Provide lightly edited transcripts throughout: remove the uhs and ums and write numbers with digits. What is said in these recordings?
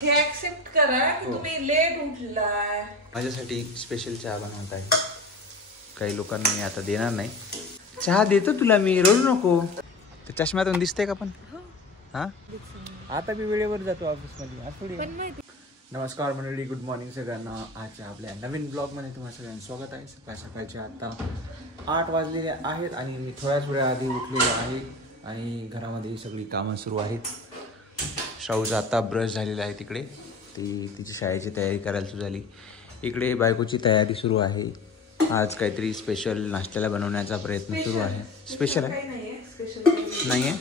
हे ऍक्सेप्ट करा की तुम्ही लेट उठलाय. माझ्यासाठी स्पेशल चहा बनवत आहे. काही लोकांना मी आता देणार नाही. चहा देतो तुला मी, रडू नको. ते चष्म्यातून दिसतंय का पण? हा आता मी वेळेवर जातो ऑफिसमध्ये. नमस्कार मंडळी, गुड मॉर्निंग सगळ्यांना. आजच्या आपल्या नवीन ब्लॉगमध्ये तुम्हाला सगळ्यांना स्वागत आहे. सकाळचे आता 8 वाजलेले आहेत आणि मी थोड्याच वेळाआधी उठलेलो आहे आणि घरामध्ये सगळी कामं सुरू आहेत. शाहूचा आता ब्रश झालेला आहे तिकडे, ती तिची शाळेची तयारी करायला सुरू झाली. इकडे बायकोची तयारी सुरू आहे. आज काहीतरी स्पेशल नाश्त्याला बनवण्याचा प्रयत्न सुरू आहे. स्पेशल आहे नाही आहे?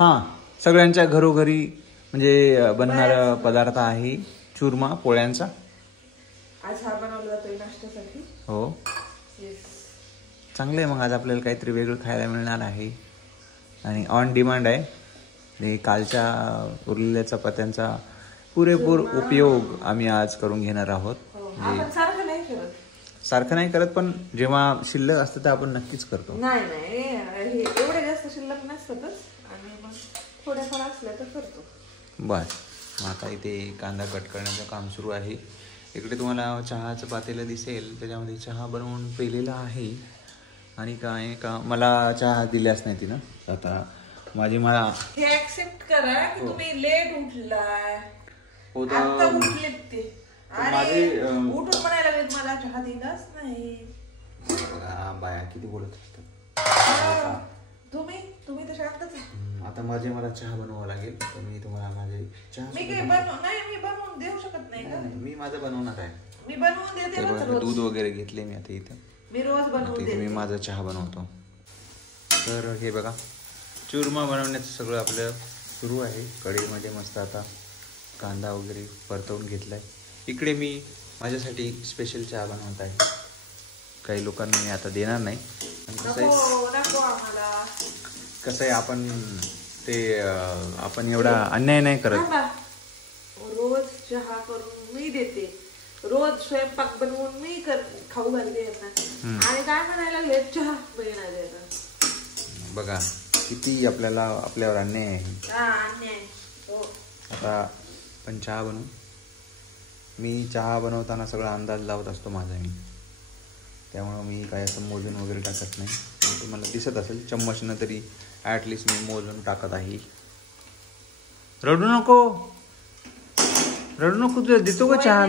हां, सगळ्यांच्या घरोघरी म्हणजे बनणारा पदार्थ आहे चुरमा पोळ्यांचा. आज हा बनवला जातोय नाश्त्यासाठी. हो, चांगलं आहे. मग आज आपल्याला काहीतरी वेगळं खायला मिळणार आहे आणि ऑन डिमांड आहे. कालच्या उरलेल्या चपात्यांचा पुरेपूर उपयोग आम्ही आज करून घेणार आहोत. सारखं नाही करत, पण जेव्हा शिल्लक असतं तर आपण नक्कीच करतो. नाही एवढे जास्त शिल्लक नसतच आणि मग थोड्याफार असल्या तर करतो. बस, मग आता इथे कांदा कट करण्याचं काम सुरू आहे. इकडे तुम्हाला चहाचं पातेलं दिसेल, त्याच्यामध्ये चहा बनवून पेलेला आहे. आणि काय का मला चहा दिल्याच नाही तिनं. आता मला हे ऍक्सेप्ट करा की तुम्ही लेट उठलाय. आता उठलेत ते आणि उठून म्हणायला लागले मला चहा दिलाच नाही. बघा बाया किती बोलत असतात. तुम्ही तर शांतच. आता मला चहा बनवावा लागेल. तर मी तुम्हाला माझे चहा मी बनवून देऊ शकत नाही का? मी माझं बनवणार आहे. मी बनवून देते. दूध वगैरे घेतले मी आता इथे. मी रोज बनवून देते. मी माझा चहा बनवतो. तर हे बघा, चुरमा बनवण्याचं सगळं आपलं सुरू आहे. कढईमध्ये मस्त आता कांदा वगैरे परतवून घेतलाय. इकडे मी माझ्यासाठी स्पेशल चहा बनवत आहे. काही लोकांना मी आता देणार नाही. कसं आहे, आपण एवढा अन्याय नाही करत. रोज चहा करून मी देते, रोज स्वयंपाक बनवून मी खाऊ घालते आणि काय म्हणायला लागले चहा मिळणार. बघा किती आपल्यावर अन्याय आहे. आता पण चहा बनवू. मी चहा बनवताना सगळा अंदाज लावत असतो माझा मी. त्यामुळं मी काय असं मोजून वगैरे टाकत नाही. तुम्हाला दिसत असेल चम्मचनं तरी ॲटलिस्ट मी मोजून टाकत आहे. रडू नको तुला देतो का चहा?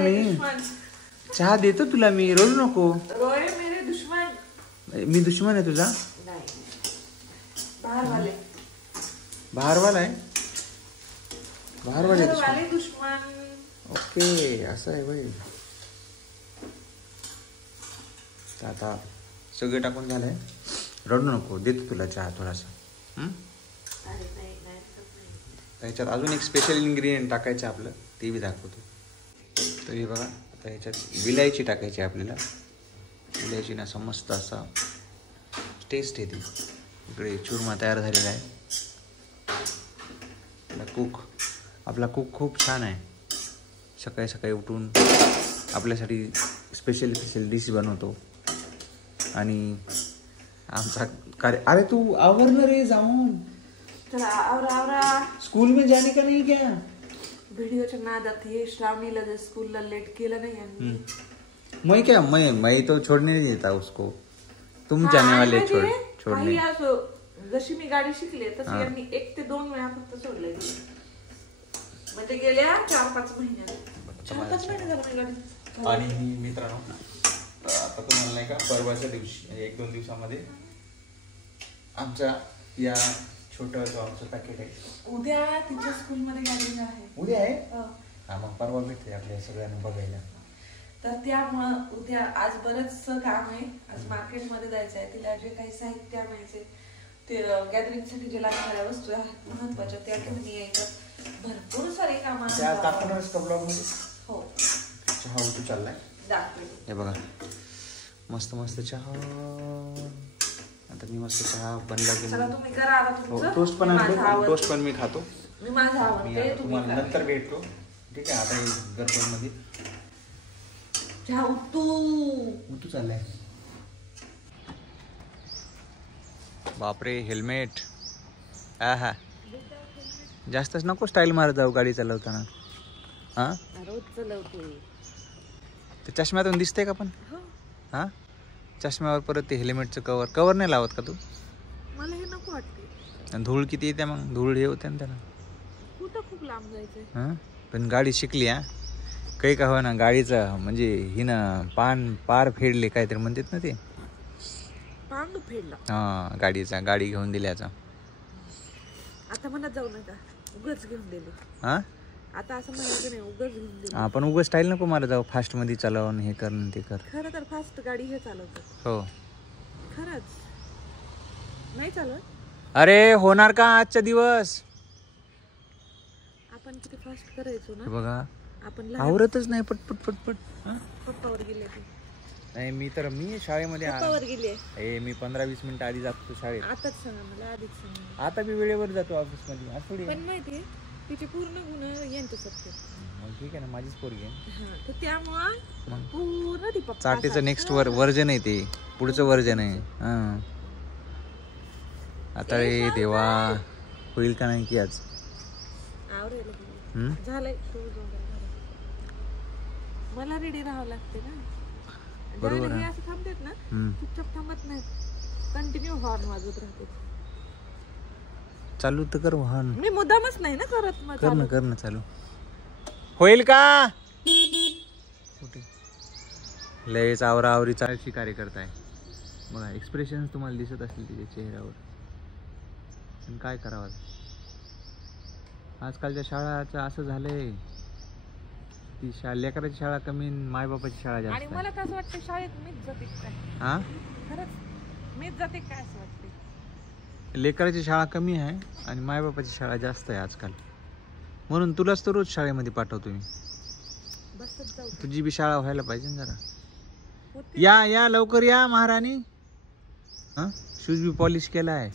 चहा देतो तुला मी, रडू नको. मी दुश्मन आहे तुझा? बाहेरवाला आहे दुश्मन. ओके, असं आहे भाई. आता सगळे टाकून झालंय. रडू नको, देतो तुला चहा थोडासा. त्याच्यात अजून एक स्पेशल इन्ग्रेडियंट टाकायचं आपलं, ते बी दाखवतो. तर हे बघा, आता ह्याच्यात विलायची टाकायची आपल्याला. विलायची ना समजतं असा टेस्ट येते. इकडे चुरमा तयार झालेला आहे. आपला कुक खूप छान आहे. सकाळी सकाळी उठून आपल्यासाठी स्पेशल डिश बनवतो. आणि आमचा अरे तू आवरलं रे जाऊन. स्कूल में जाने का नहीं क्या? व्हिडिओच्या नादात हे श्रावणीला स्कूलला लेट केलं नाही. मैं तो छोड़ने नहीं देता उसको. तुम जाने वाले छोड़ने. जशी मी गाडी शिकले तशी यांनी 1 ते 2 वेळा फक्त सोडले. म्हणजे गेल्या 4-5 महिन्यात 4-5 महिने झाले मी गाडी. आणि मित्रांनो, आता तुम्हाला नाही का परवाच्या दिवशी म्हणजे 1-2 दिवसामध्ये आमच्या या छोटं जो आमचं पॅकेट आहे. उद्या तिच्या स्कूलमध्ये गाडी आहे. उद्या आहे? हा, मग परवा भेटते आपल्या सगळ्यांना बघायला. तर त्यामुळं उद्या आज बरंचसं काम आहे. आज मार्केटमध्ये जायचं आहे. तिला जे काही साहित्य आणायचे ते गॅदरिंगसाठी जे लागणाऱ्या वस्तू आहेत महत्वाच्या त्या घेऊन यायचं. भरपूर सारे काम टाकूनच का ब्लॉग मध्ये. हो, चहा उतू चाललाय. हे बघा, मस्त मस्त चहा. आता मी मस्त चहा बनला की तुम्ही करा. टोस्ट पण मी खातो. मी माझा आवडते, तुम्हाला नंतर भेटतो. ठीक आहे. आता गरबड मध्ये चहा उतू चाललाय. बापरे, हेल्मेट. जास्तच नको स्टाईल मारत जाऊ गाडी चालवताना. हा रोज चालवते. ते चष्म्यातून दिसते का पण? हो. हा चष्म्यावर परत ते हेल्मेटचं कवर नाही लावत का तू? मला हे नको वाटते. आणि धूळ किती येते मग? धूळ हे होते ना त्याला. कुठं खूप लांब जायचंय. हा पण गाडी शिकली. हा काही का हो ना गाडीचं म्हणजे हिनं पार फेडले काहीतरी म्हणतात ना ते. पांडू फेडला. हा गाडी घेऊन दिल्याचा. आता म्हणत जाऊ नका उगाच घेऊन दिले. हा आता असं म्हणायचं नाही उगाच घेऊन दिले. आपण उगाच स्टाईल नको मारत जाऊ. फास्ट मध्ये चालवून हे कर ते कर. खरं तर फास्ट गाडी हे चालवतात. हो खरंच नाही चालवत. अरे होणार का आजचा दिवस? आपण किती फास्ट करायचो ना. बघा आपण आवरतच नाही पटपट पटपट. पप्पावर गेले ते. नाही मी शाळेमध्ये पप्पावर गेले. मी 15-20 मिनिटं आधी जातो शाळेत. आताच सांगा मला आधीच सांगा. आता मी वेळेवर जातो ऑफिस मध्ये. असं पण माहितीये तिचे पूर्ण गुण यांच्यासारखे. मग ठीक आहे ना माझीच पोरगी आहे. तर त्यामुळं पूर्ण ती पप्पा चाटीचं नेक्स्ट वर्जन आहे ते. पुढचं वर्जन आहे. हा आता रे देवा होईल का नाही की आज? झालंय. मला रेडी राहावं लागते ना. बरोबर हे असं थांबतात ना चुपचाप थांबत नाही. कंटिन्यू हॉर्न वाजवत राहते. चालू तर कर वाहन. मी मुद्दामच नाही ना करत. मग कर ना चालू. होईल का? लयच आवराआवरी चालची कार्यकर्ता आहे बघा. एक्सप्रेशन तुम्हाला दिसत असतील तिच्या चेहऱ्यावर. पण काय करावं आजकालच्या शाळाचं असं झालंय. ती लेकराची शाळा कमी मायबापाची शाळा जास्त. आणि मला तर असं वाटतं शाळेत मीच जाते काय. हा खरंच मीच जाते काय असं वाटते. लेकराची शाळा कमी आहे आणि मायबापाची शाळा जास्त आहे आजकाल. म्हणून तुलाच तर रोज शाळेमध्ये पाठवतो मी. बसत जाऊ. तुझी बी शाळा व्हायला पाहिजे ना जरा. या लवकर या महाराणी. हा शूज बी पॉलिश केला आहे.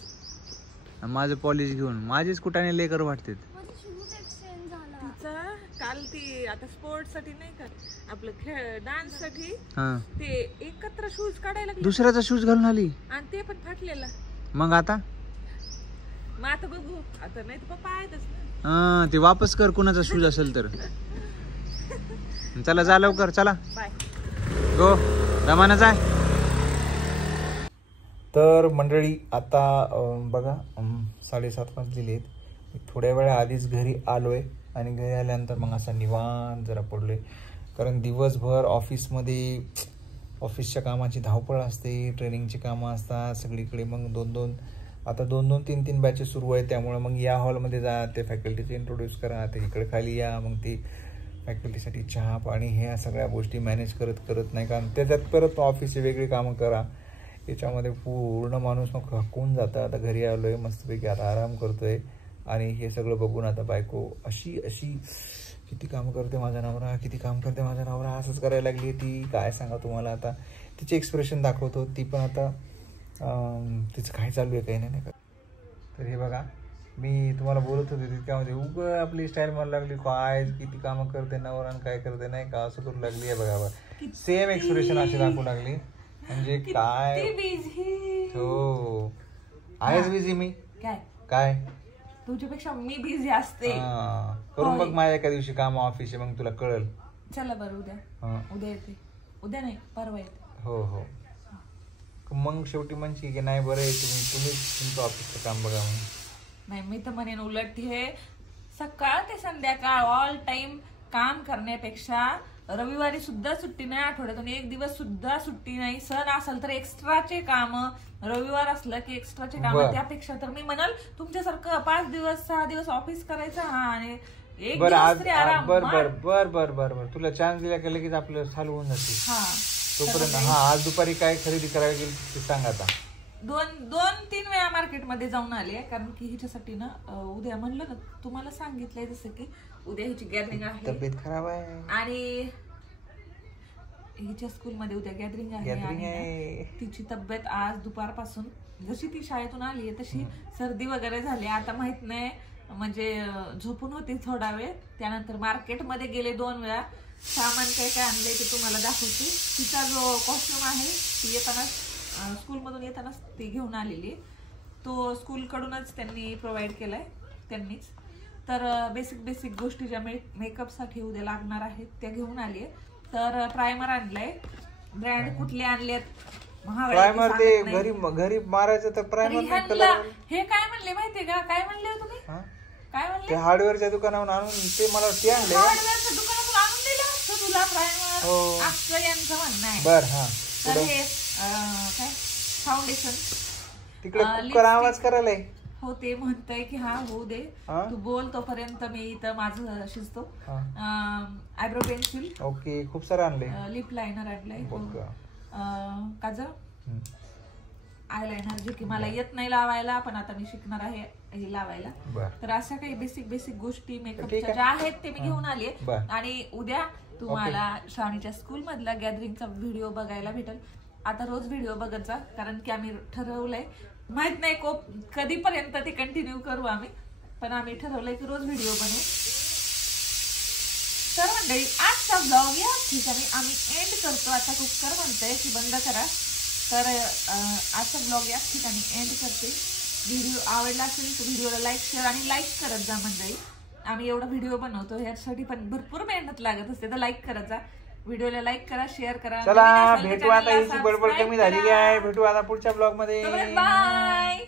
माझं पॉलिश घेऊन माझेच कुठाने लेकर वाटते. काल ती आता स्पोर्ट्स साठी नाही का आपलं खेळ डान्स साठी ते एकत्र शूज काढायला दुसऱ्याचा शूज घालून आली आणि ते पण फाटलेला. मग आता बघू आता नाही तर पप्पा आहेतच ना. ते वापस कर कुणाचा शूज असेल तर. चला जा लवकर चला. बाय गो दमानच आहे. तर मंडळी आता बघा 7:30 वाजलेले आहेत. थोड्या वेळा आधीच घरी आलोय आणि घरी आल्यानंतर मग असा निवांत जरा पडलोय. कारण दिवसभर ऑफिसच्या कामाची धावपळ असते. ट्रेनिंगची कामं असतात सगळीकडे. मग 2-3 बॅचेस सुरू आहेत. त्यामुळे मग या हॉलमध्ये जा, ते फॅकल्टीचे इंट्रोड्यूस करा, ते इकडे खाली या, मग ती फॅकल्टीसाठी चहा पाणी ह्या सगळ्या गोष्टी मॅनेज करत नाही. कारण त्याच्यात परत ऑफिसची वेगळी कामं करा. याच्यामध्ये पूर्ण माणूस मग हकून जातं. आता घरी आलोय मस्तपैकी आता आराम करतोय. आणि हे सगळं बघून आता बायको अशी किती काम करते माझा नवरा असंच करायला लागली ती. काय सांगा तुम्हाला. आता तिचे एक्सप्रेशन दाखवतो. ती पण आता तिचं काय चालू आहे काही नाही. तर हे बघा मी तुम्हाला बोलत होते तितक्यामध्ये आपली स्टाईल मला लागली. काय किती कामं करते नवरा काय करते नाही का असं करू लागली आहे. बघा सेम एक्सप्रेशन असे दाखवू लागली. म्हणजे काय हो आहेच बिझी मी. काय तुझ्यापेक्षा मी बिझी असते. करून बघ माझ्या एका दिवशी काम ऑफिस मग तुला कळल. चला बरं उद्या येते. उद्या नाही परवा येते. हो मग शेवटी म्हणशी की नाही बरं आहे तुम्ही तुमचं ऑफिसचं काम बघा. नाही मी तर म्हणेन उलट हे सकाळ ते संध्याकाळ ऑल टाइम काम करण्यापेक्षा रविवारी सुद्धा सुट्टी नाही, आठवड्यातून एक दिवस सुद्धा सुट्टी नाही, सण असेल तर एक्स्ट्राचे काम, रविवार असलं की एक्स्ट्राचे काम, त्यापेक्षा तर मी म्हणाल तुमच्यासारखं 5 दिवस 6 दिवस ऑफिस करायचं. हा आणि एक दिवस तरी आराम. बर तुला चान्स दिला की लगेच आपलं चालू होऊन जाते. तोपर्यंत आज दुपारी काय खरेदी करायला गेली ते सांग. आता 2-3 वेळा मार्केटमध्ये जाऊन आले कारण की हिच्यासाठी ना उद्या म्हणलं ना तुम्हाला सांगितलंय जसं की उद्या हिची गॅदरिंग आहे. तब्येत खराब आहे आणि हिच्या स्कूलमध्ये उद्या गॅदरिंग आहे. तिची तब्येत आज दुपारपासून जशी ती शाळेतून आली तशी सर्दी वगैरे झाली. आता माहित नाही म्हणजे झोपून होती थोडा वेळ. त्यानंतर मार्केटमध्ये गेले 2 वेळा. सामान काय आणलंय ते तुम्हाला दाखवते. तिचा जो कॉस्ट्युम आहे ती येताना स्कूलमधून येतानाच ती घेऊन आलेली. तो स्कूलकडूनच त्यांनी प्रोव्हाइड केलाय त्यांनीच. तर बेसिक गोष्टी ज्या मेकअप साठी उद्या लागणार आहेत त्या घेऊन आलीये. तर प्रायमर आणलंय. ब्रँड कुठले आणलेत प्रायमर ते घरी मारायचं तर प्रायमर हे काय म्हणले माहितीये का? काय म्हणले तुम्ही? काय म्हणले? ते हार्डवेअरच्या दुकानावरून आणून ते मला ते आणले. हार्डवेअरच्या दुकानातून आणून दिलं तर तुला प्रायमर असं यांचं म्हणणं आहे. बर हा. तर हे काय फाउंडेशन तिकडे कुकर आवाज करायला. हो ते म्हणतंय की हा होऊ दे तू बोल तोपर्यंत मी इथं माझं शिजतो. आयब्रो पेन्सिल ओके खूप सारं आणले. लिप लायनर आणलंय. काजळ आयलायनर जे की मला येत नाही लावायला पण आता मी शिकणार आहे हे लावायला. तर अशा काही बेसिक गोष्टी मेकअपच्या ज्या आहेत ते मी घेऊन आले. आणि उद्या तुम्हाला श्रावणीच्या स्कूल मधला गॅदरिंगचा व्हिडिओ बघायला भेटेल. आता रोज व्हिडिओ बघत जा कारण की आम्ही ठरवलंय माहित नाही कधीपर्यंत ते कंटिन्यू करू आम्ही पण आम्ही ठरवलंय की रोज व्हिडिओ बनवू. तर मंडळी आजचा ब्लॉग या ठिकाणी आम्ही एंड करतो. आता कुकर म्हणतंय की बंद करा. तर आजचा ब्लॉग या ठिकाणी एंड करते. व्हिडिओ आवडला असेल तर व्हिडिओला लाईक शेअर आणि लाईक करत जा मंडळी. आम्ही एवढा व्हिडिओ बनवतो यासाठी पण भरपूर मेहनत लागत असते तर लाईक करत जा. व्हिडिओला लाईक करा शेअर करा. चला भेटू आता. याची बडबड कमी झालेली आहे. भेटू आता पुढच्या ब्लॉग मध्ये. बाय.